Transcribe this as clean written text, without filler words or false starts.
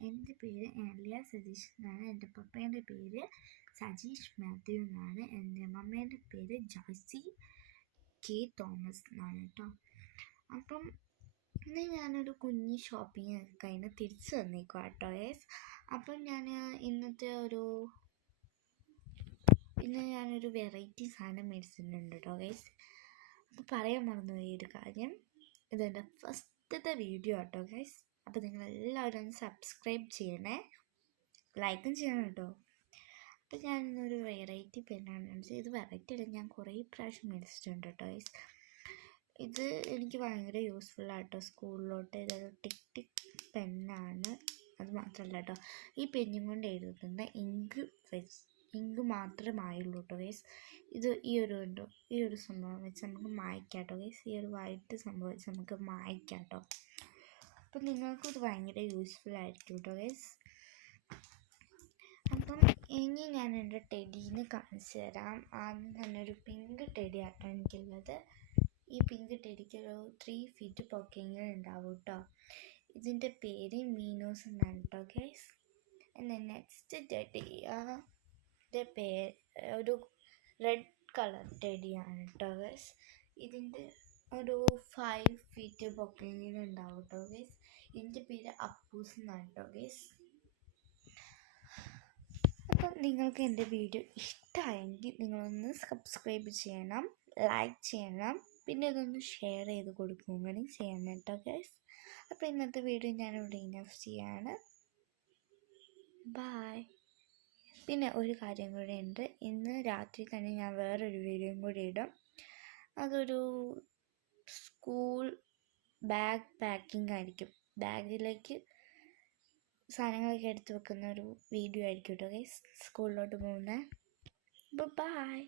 എൻ്റെ പേര് ആലിയ സതീഷ് എന്നാണ്. എൻ്റെ പപ്പേൻ്റെ പേര് സജീഷ് മാത്യു എന്നാണ്. എൻ്റെ മമ്മേൻ്റെ പേര് ജോയ്സി കെ തോമസ് എന്നാണ് കേട്ടോ. അപ്പം ഇന്ന് ഞാനൊരു കുഞ്ഞ് ഷോപ്പിംഗ് കഴിഞ്ഞ് തിരിച്ചു വന്നേക്കുക കേട്ടോ ഗൈസ്. അപ്പം ഇന്ന് ഞാനൊരു വെറൈറ്റി സാധനം മേടിച്ചിട്ടുണ്ട് കേട്ടോ ഗൈസ്. അപ്പോൾ പറയാൻ മറന്നുപോയി ഒരു കാര്യം, ഇതെൻ്റെ ഫസ്റ്റത്തെ വീഡിയോ കേട്ടോ ഗൈസ്. അപ്പോൾ നിങ്ങളെല്ലാവരും ഒന്ന് സബ്സ്ക്രൈബ് ചെയ്യണേ, ലൈക്കും ചെയ്യണം കേട്ടോ. അപ്പോൾ ഞാനിന്നൊരു വെറൈറ്റി പെന്നാണ് മേടിച്ചത്. ഇത് വെറൈറ്റി അല്ല, ഞാൻ കുറേ പ്രാവശ്യം മേടിച്ചിട്ടുണ്ട് കേട്ടോ ഗൈസ്. ഇത് എനിക്ക് ഭയങ്കര യൂസ്ഫുള്ളാട്ടോ സ്കൂളിലോട്ട്. ഇതൊരു ടിക് ടിക് പെന്നാണ്. അത് മാത്രമല്ല കേട്ടോ, ഈ പെന്നും കൊണ്ട് എഴുതുന്ന ഇങ്ക് മാത്രമായുള്ളൂ കേട്ടോ ഗൈസ്. ഇത് ഈ ഒരു സംഭവം വെച്ച് നമുക്ക് മായ്ക്കാം കേട്ടോ ഗൈസ്. ഈ ഒരു വൈറ്റ് സംഭവം വെച്ച് നമുക്ക് മായ്ക്കാം കേട്ടോ. അപ്പം നിങ്ങൾക്കും ഇത് ഭയങ്കര യൂസ്ഫുൾ ആയിരിക്കും കേട്ടോ ഗൈസ്. അപ്പം ഇനി ഞാൻ എൻ്റെ ടെഡീനെ കാണിച്ചു തരാം. ആദ്യം തന്നെ ഒരു പിങ്ക് ടെഡി ആട്ടോ എനിക്കുള്ളത്. ഈ പിങ്ക് ടെഡിക്ക് ഒരു 3 feet പൊക്കെങ്കിലും ഉണ്ടാവും കേട്ടോ. ഇതിൻ്റെ പേര് മീനോസ് എന്നാണ് കേട്ടോ ഗൈസ്. എൻ്റെ നെക്സ്റ്റ് ടെഡിയുടെ പേര് ഒരു റെഡ് കളർ ടെഡിയാണ് കേട്ടോ ഗൈസ്. ഇതിൻ്റെ ഒരു 5 feet പൊക്കെങ്കിലും ഉണ്ടാവും കേട്ടോ ഗൈസ്. ഇതിൻ്റെ പേര് അപ്പൂസ് എന്നാണ് കേട്ടോ ഗൈസ്. അപ്പം നിങ്ങൾക്ക് എൻ്റെ വീഡിയോ ഇഷ്ടമായെങ്കിൽ നിങ്ങളൊന്ന് സബ്സ്ക്രൈബ് ചെയ്യണം, ലൈക്ക് ചെയ്യണം, പിന്നെ ഇതൊന്ന് ഷെയർ ചെയ്ത് കൊടുക്കുകയും കൂടി ചെയ്യണം കേട്ടോ ഗൈസ്. അപ്പോൾ ഇന്നത്തെ വീഡിയോ ഞാനിവിടെ ഇനഫ് ചെയ്യാണ്. ബായ്. പിന്നെ ഒരു കാര്യം കൂടെ ഉണ്ട്, ഇന്ന് രാത്രി തന്നെ ഞാൻ വേറൊരു വീഡിയോയും കൂടി ഇടും. അതൊരു സ്കൂൾ ബാഗ് പാക്കിംഗ് ആയിരിക്കും. ബാഗിലേക്ക് സാധനങ്ങളൊക്കെ എടുത്ത് വെക്കുന്ന ഒരു വീഡിയോ ആയിരിക്കും കേട്ടോ ഗൈസ്, സ്കൂളിലോട്ട് പോകുന്നത്. ബൈ.